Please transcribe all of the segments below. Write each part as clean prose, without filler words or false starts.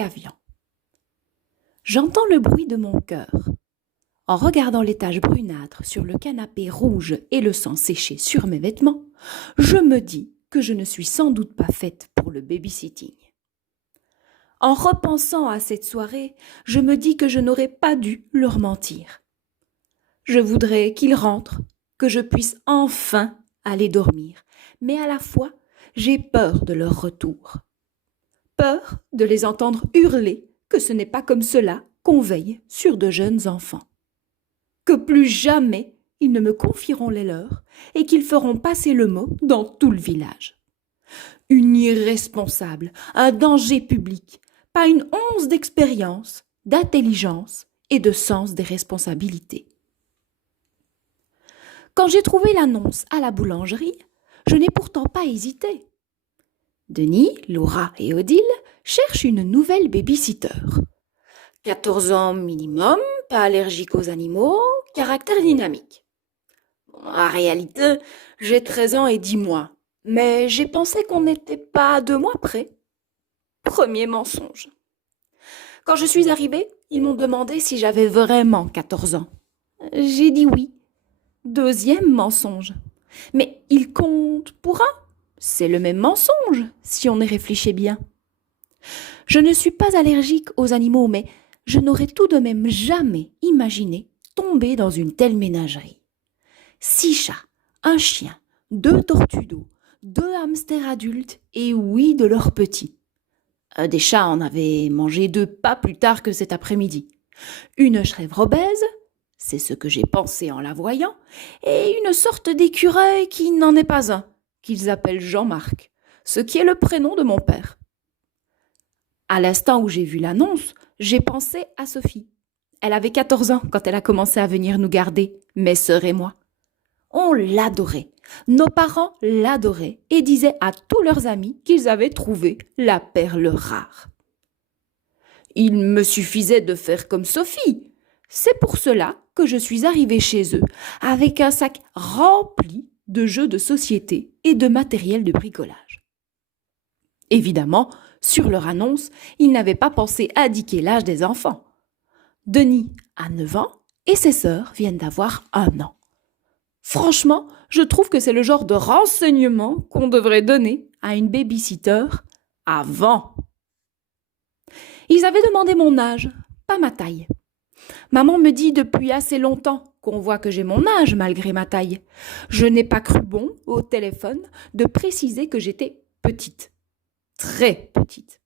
Cavian. J'entends le bruit de mon cœur. En regardant les taches brunâtres sur le canapé rouge et le sang séché sur mes vêtements, je me dis que je ne suis sans doute pas faite pour le babysitting. En repensant à cette soirée, je me dis que je n'aurais pas dû leur mentir. Je voudrais qu'ils rentrent, que je puisse enfin aller dormir, mais à la fois, j'ai peur de leur retour. Peur de les entendre hurler que ce n'est pas comme cela qu'on veille sur de jeunes enfants. Que plus jamais ils ne me confieront les leurs et qu'ils feront passer le mot dans tout le village. Une irresponsable, un danger public, pas une once d'expérience, d'intelligence et de sens des responsabilités. Quand j'ai trouvé l'annonce à la boulangerie, je n'ai pourtant pas hésité. Denis, Laura et Odile cherchent une nouvelle babysitter. 14 ans minimum, pas allergique aux animaux, caractère dynamique. En réalité, j'ai 13 ans et 10 mois, mais j'ai pensé qu'on n'était pas à 2 mois près. Premier mensonge. Quand je suis arrivée, ils m'ont demandé si j'avais vraiment 14 ans. J'ai dit oui. Deuxième mensonge. Mais il compte pour un. C'est le même mensonge, si on y réfléchit bien. Je ne suis pas allergique aux animaux, mais je n'aurais tout de même jamais imaginé tomber dans une telle ménagerie. 6 chats, un chien, 2 tortues d'eau, 2 hamsters adultes et oui de leurs petits. Des chats en avaient mangé 2 pas plus tard que cet après-midi. Une chèvre obèse, c'est ce que j'ai pensé en la voyant, et une sorte d'écureuil qui n'en est pas un, qu'ils appellent Jean-Marc, ce qui est le prénom de mon père. À l'instant où j'ai vu l'annonce, j'ai pensé à Sophie. Elle avait 14 ans quand elle a commencé à venir nous garder, mes sœurs et moi. On l'adorait. Nos parents l'adoraient et disaient à tous leurs amis qu'ils avaient trouvé la perle rare. Il me suffisait de faire comme Sophie. C'est pour cela que je suis arrivée chez eux avec un sac rempli de jeux de société et de matériel de bricolage. Évidemment, sur leur annonce, ils n'avaient pas pensé indiquer l'âge des enfants. Denis a 9 ans et ses sœurs viennent d'avoir 1 an. Franchement, je trouve que c'est le genre de renseignement qu'on devrait donner à une babysitter avant. Ils avaient demandé mon âge, pas ma taille. Maman me dit depuis assez longtemps qu'on voit que j'ai mon âge malgré ma taille. Je n'ai pas cru bon, au téléphone, de préciser que j'étais petite. Très petite.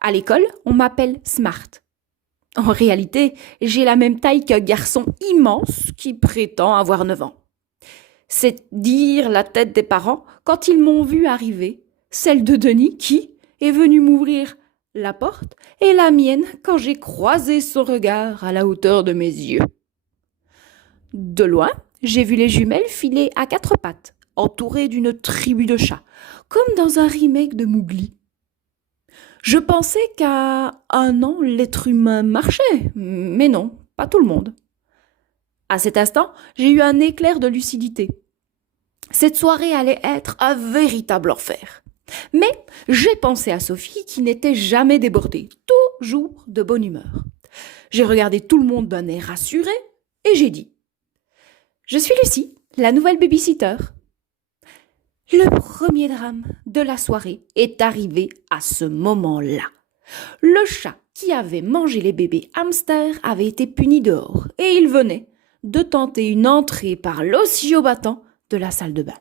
À l'école, on m'appelle Smart. En réalité, j'ai la même taille qu'un garçon immense qui prétend avoir 9 ans. C'est dire la tête des parents quand ils m'ont vu arriver, celle de Denis qui est venu m'ouvrir la porte et la mienne quand j'ai croisé son regard à la hauteur de mes yeux. De loin, j'ai vu les jumelles filer à 4 pattes, entourées d'une tribu de chats, comme dans un remake de Mowgli. Je pensais qu'à 1 an, l'être humain marchait, mais non, pas tout le monde. À cet instant, j'ai eu un éclair de lucidité. Cette soirée allait être un véritable enfer. Mais j'ai pensé à Sophie qui n'était jamais débordée, toujours de bonne humeur. J'ai regardé tout le monde d'un air rassuré et j'ai dit « Je suis Lucie, la nouvelle babysitter. » Le premier drame de la soirée est arrivé à ce moment-là. Le chat qui avait mangé les bébés hamsters avait été puni dehors et il venait de tenter une entrée par l'osio battant de la salle de bain.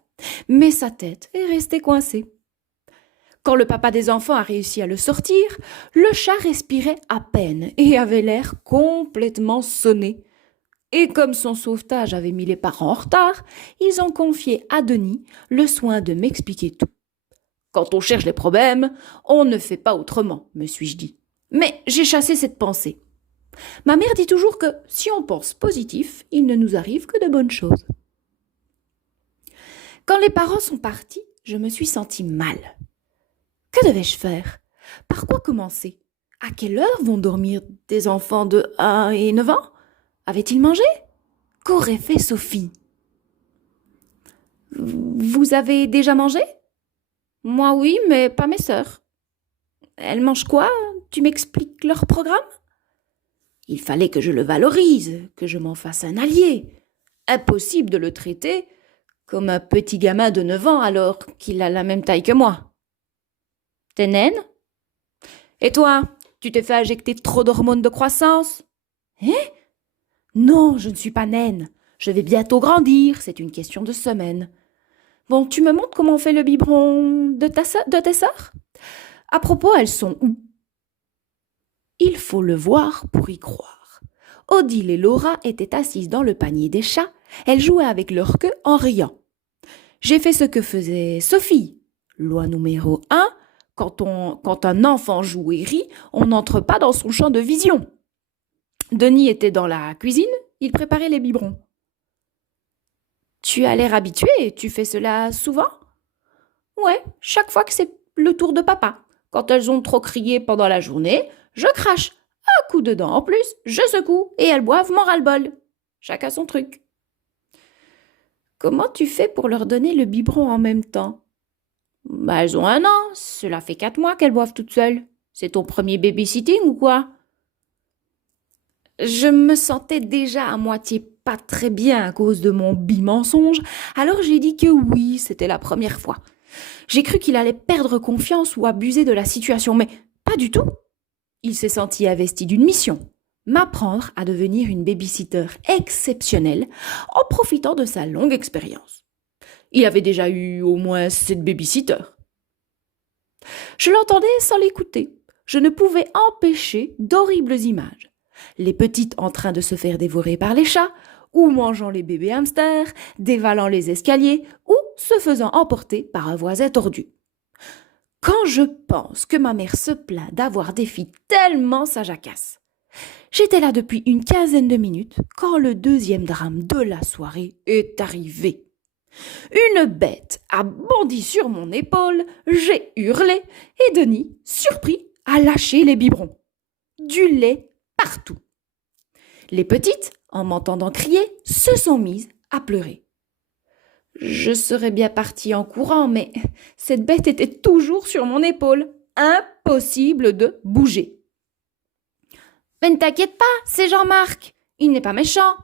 Mais sa tête est restée coincée. Quand le papa des enfants a réussi à le sortir, le chat respirait à peine et avait l'air complètement sonné. Et comme son sauvetage avait mis les parents en retard, ils ont confié à Denis le soin de m'expliquer tout. Quand on cherche les problèmes, on ne fait pas autrement, me suis-je dit. Mais j'ai chassé cette pensée. Ma mère dit toujours que si on pense positif, il ne nous arrive que de bonnes choses. Quand les parents sont partis, je me suis sentie mal. Que devais-je faire? Par quoi commencer? À quelle heure vont dormir des enfants de 1 et 9 ans? Avait-il mangé? Qu'aurait fait Sophie? Vous avez déjà mangé? Moi oui, mais pas mes sœurs. Elles mangent quoi? tu m'expliques leur programme? Il fallait que je le valorise, que je m'en fasse un allié. Impossible de le traiter comme un petit gamin de 9 ans alors qu'il a la même taille que moi. T'es naine? Et toi, tu t'es fait injecter trop d'hormones de croissance? Hein? Non, je ne suis pas naine. Je vais bientôt grandir, c'est une question de semaines. Bon, tu me montres comment on fait le biberon de tes sœurs? À propos, elles sont où? Il faut le voir pour y croire. Odile et Laura étaient assises dans le panier des chats. Elles jouaient avec leur queue en riant. J'ai fait ce que faisait Sophie. Loi numéro 1, quand un enfant joue et rit, on n'entre pas dans son champ de vision. Denis était dans la cuisine, il préparait les biberons. Tu as l'air habitué, tu fais cela souvent? Ouais, chaque fois que c'est le tour de papa. Quand elles ont trop crié pendant la journée, je crache. Un coup de dent en plus, je secoue et elles boivent mon ras-le-bol. Chacun son truc. Comment tu fais pour leur donner le biberon en même temps? Elles ont 1 an, cela fait 4 mois qu'elles boivent toutes seules. C'est ton premier babysitting ou quoi? Je me sentais déjà à moitié pas très bien à cause de mon bimensonge, alors j'ai dit que oui, c'était la première fois. J'ai cru qu'il allait perdre confiance ou abuser de la situation, mais pas du tout. Il s'est senti investi d'une mission, m'apprendre à devenir une babysitter exceptionnelle en profitant de sa longue expérience. Il avait déjà eu au moins 7 babysitters. Je l'entendais sans l'écouter. Je ne pouvais empêcher d'horribles images. Les petites en train de se faire dévorer par les chats, ou mangeant les bébés hamsters, dévalant les escaliers, ou se faisant emporter par un voisin tordu. Quand je pense que ma mère se plaint d'avoir des filles tellement ça jacasse. J'étais là depuis une quinzaine de minutes quand le deuxième drame de la soirée est arrivé. Une bête a bondi sur mon épaule, j'ai hurlé et Denis, surpris, a lâché les biberons. Du lait partout. Les petites, en m'entendant crier, se sont mises à pleurer. Je serais bien partie en courant, mais cette bête était toujours sur mon épaule. Impossible de bouger. Mais ne t'inquiète pas, c'est Jean-Marc. Il n'est pas méchant.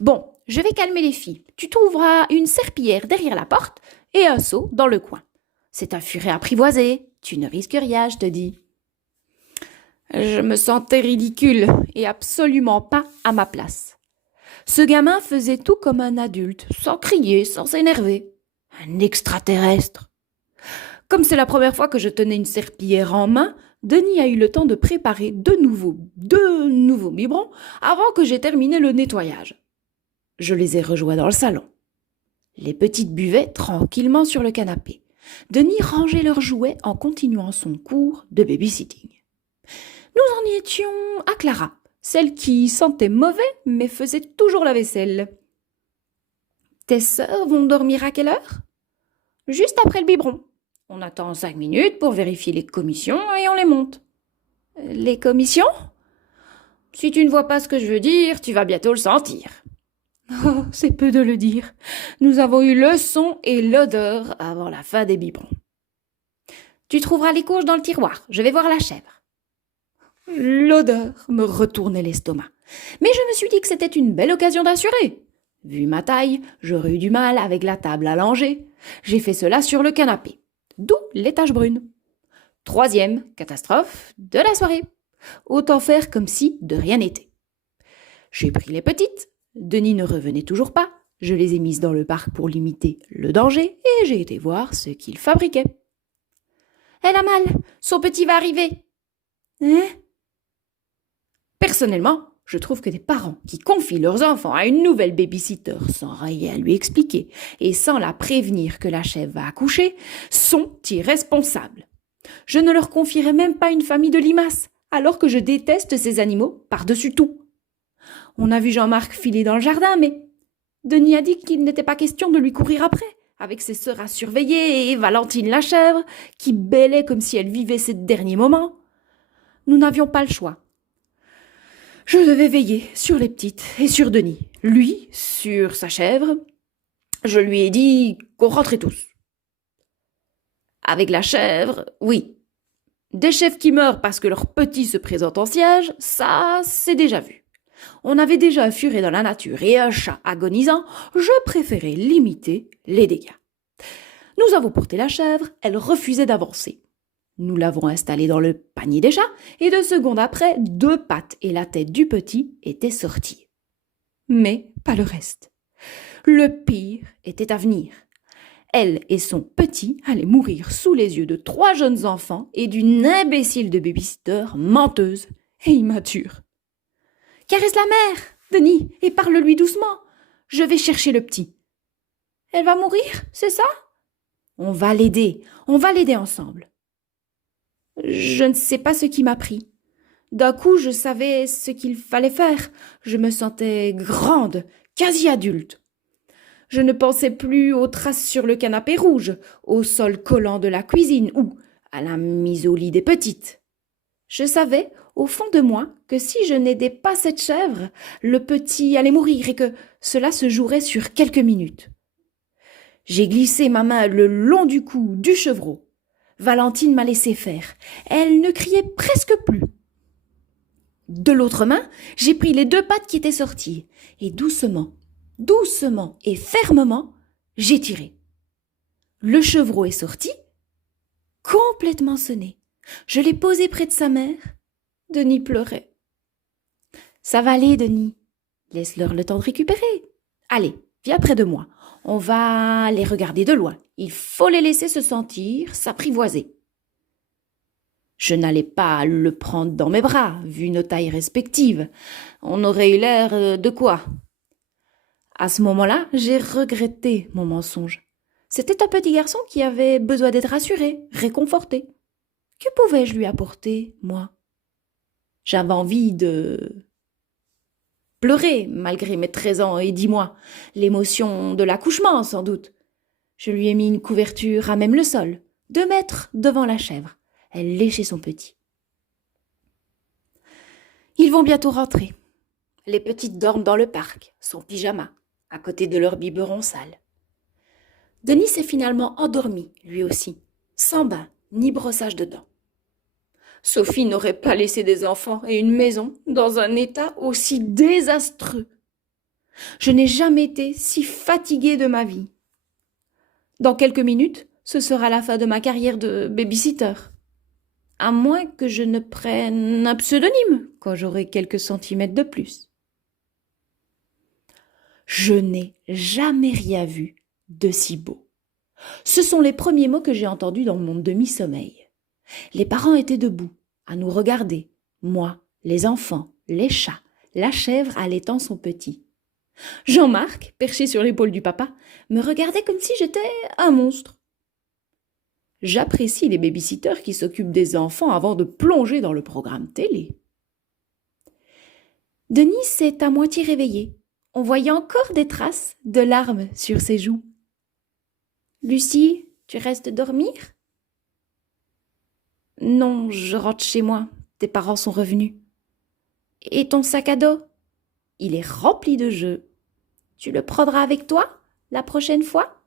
Bon, je vais calmer les filles. Tu trouveras une serpillière derrière la porte et un seau dans le coin. C'est un furet apprivoisé. Tu ne risques rien, je te dis. Je me sentais ridicule et absolument pas à ma place. Ce gamin faisait tout comme un adulte, sans crier, sans s'énerver. Un extraterrestre. Comme c'est la première fois que je tenais une serpillière en main, Denis a eu le temps de préparer deux nouveaux biberons avant que j'aie terminé le nettoyage. Je les ai rejoints dans le salon. Les petites buvaient tranquillement sur le canapé. Denis rangeait leurs jouets en continuant son cours de babysitting. Nous en étions à Clara, celle qui sentait mauvais mais faisait toujours la vaisselle. Tes sœurs vont dormir à quelle heure? Juste après le biberon. On attend 5 minutes pour vérifier les commissions et on les monte. Les commissions? Si tu ne vois pas ce que je veux dire, tu vas bientôt le sentir. Oh, c'est peu de le dire. Nous avons eu le son et l'odeur avant la fin des biberons. Tu trouveras les courges dans le tiroir. Je vais voir la chèvre. L'odeur me retournait l'estomac. Mais je me suis dit que c'était une belle occasion d'assurer. Vu ma taille, j'aurais eu du mal avec la table à langer. J'ai fait cela sur le canapé. D'où les taches brunes. 3e catastrophe de la soirée. Autant faire comme si de rien n'était. J'ai pris les petites. Denis ne revenait toujours pas. Je les ai mises dans le parc pour limiter le danger et j'ai été voir ce qu'il fabriquait. Elle a mal. Son petit va arriver. Hein? Personnellement, je trouve que des parents qui confient leurs enfants à une nouvelle babysitter sans rien lui expliquer et sans la prévenir que la chèvre va accoucher sont irresponsables. Je ne leur confierai même pas une famille de limaces, alors que je déteste ces animaux par-dessus tout. On a vu Jean-Marc filer dans le jardin, mais Denis a dit qu'il n'était pas question de lui courir après, avec ses sœurs à surveiller et Valentine la chèvre, qui bêlait comme si elle vivait ses derniers moments. Nous n'avions pas le choix. Je devais veiller sur les petites et sur Denis. Lui, sur sa chèvre. Je lui ai dit qu'on rentrait tous. Avec la chèvre, oui. Des chefs qui meurent parce que leur petit se présente en siège, ça, c'est déjà vu. On avait déjà un furet dans la nature et un chat agonisant, je préférais limiter les dégâts. Nous avons porté la chèvre, elle refusait d'avancer. Nous l'avons installée dans le panier des chats et 2 secondes après, 2 pattes et la tête du petit étaient sorties. Mais pas le reste. Le pire était à venir. Elle et son petit allaient mourir sous les yeux de 3 jeunes enfants et d'une imbécile de babysitter menteuse et immature. Caresse la mère, Denis, et parle-lui doucement. Je vais chercher le petit. Elle va mourir, c'est ça? On va l'aider ensemble. Je ne sais pas ce qui m'a pris. D'un coup, je savais ce qu'il fallait faire. Je me sentais grande, quasi adulte. Je ne pensais plus aux traces sur le canapé rouge, au sol collant de la cuisine ou à la mise au lit des petites. Je savais, au fond de moi, que si je n'aidais pas cette chèvre, le petit allait mourir et que cela se jouerait sur quelques minutes. J'ai glissé ma main le long du cou du chevreau. Valentine m'a laissé faire. Elle ne criait presque plus. De l'autre main, j'ai pris les 2 pattes qui étaient sorties et doucement et fermement, j'ai tiré. Le chevreau est sorti, complètement sonné. Je l'ai posé près de sa mère. Denis pleurait. Ça va aller, Denis. Laisse-leur le temps de récupérer. Allez, viens près de moi. On va les regarder de loin. Il faut les laisser se sentir, s'apprivoiser. Je n'allais pas le prendre dans mes bras, vu nos tailles respectives. On aurait eu l'air de quoi? À ce moment-là, j'ai regretté mon mensonge. C'était un petit garçon qui avait besoin d'être rassuré, réconforté. Que pouvais-je lui apporter, moi? J'avais envie de pleurer, malgré mes 13 ans et 10 mois. L'émotion de l'accouchement, sans doute. Je lui ai mis une couverture à même le sol, 2 mètres devant la chèvre. Elle léchait son petit. Ils vont bientôt rentrer. Les petites dorment dans le parc, son pyjama, à côté de leur biberon sale. Denis s'est finalement endormi, lui aussi, sans bain ni brossage de dents. Sophie n'aurait pas laissé des enfants et une maison dans un état aussi désastreux. Je n'ai jamais été si fatiguée de ma vie. Dans quelques minutes, ce sera la fin de ma carrière de babysitter. À moins que je ne prenne un pseudonyme quand j'aurai quelques centimètres de plus. Je n'ai jamais rien vu de si beau. Ce sont les premiers mots que j'ai entendus dans mon demi-sommeil. Les parents étaient debout, à nous regarder, moi, les enfants, les chats, la chèvre allaitant son petit. Jean-Marc, perché sur l'épaule du papa, me regardait comme si j'étais un monstre. J'apprécie les babysitters qui s'occupent des enfants avant de plonger dans le programme télé. Denis s'est à moitié réveillé. On voyait encore des traces de larmes sur ses joues. « Lucie, tu restes dormir ?»« Non, je rentre chez moi. Tes parents sont revenus. »« Et ton sac à dos ?»« Il est rempli de jeux. Tu le prendras avec toi la prochaine fois ?»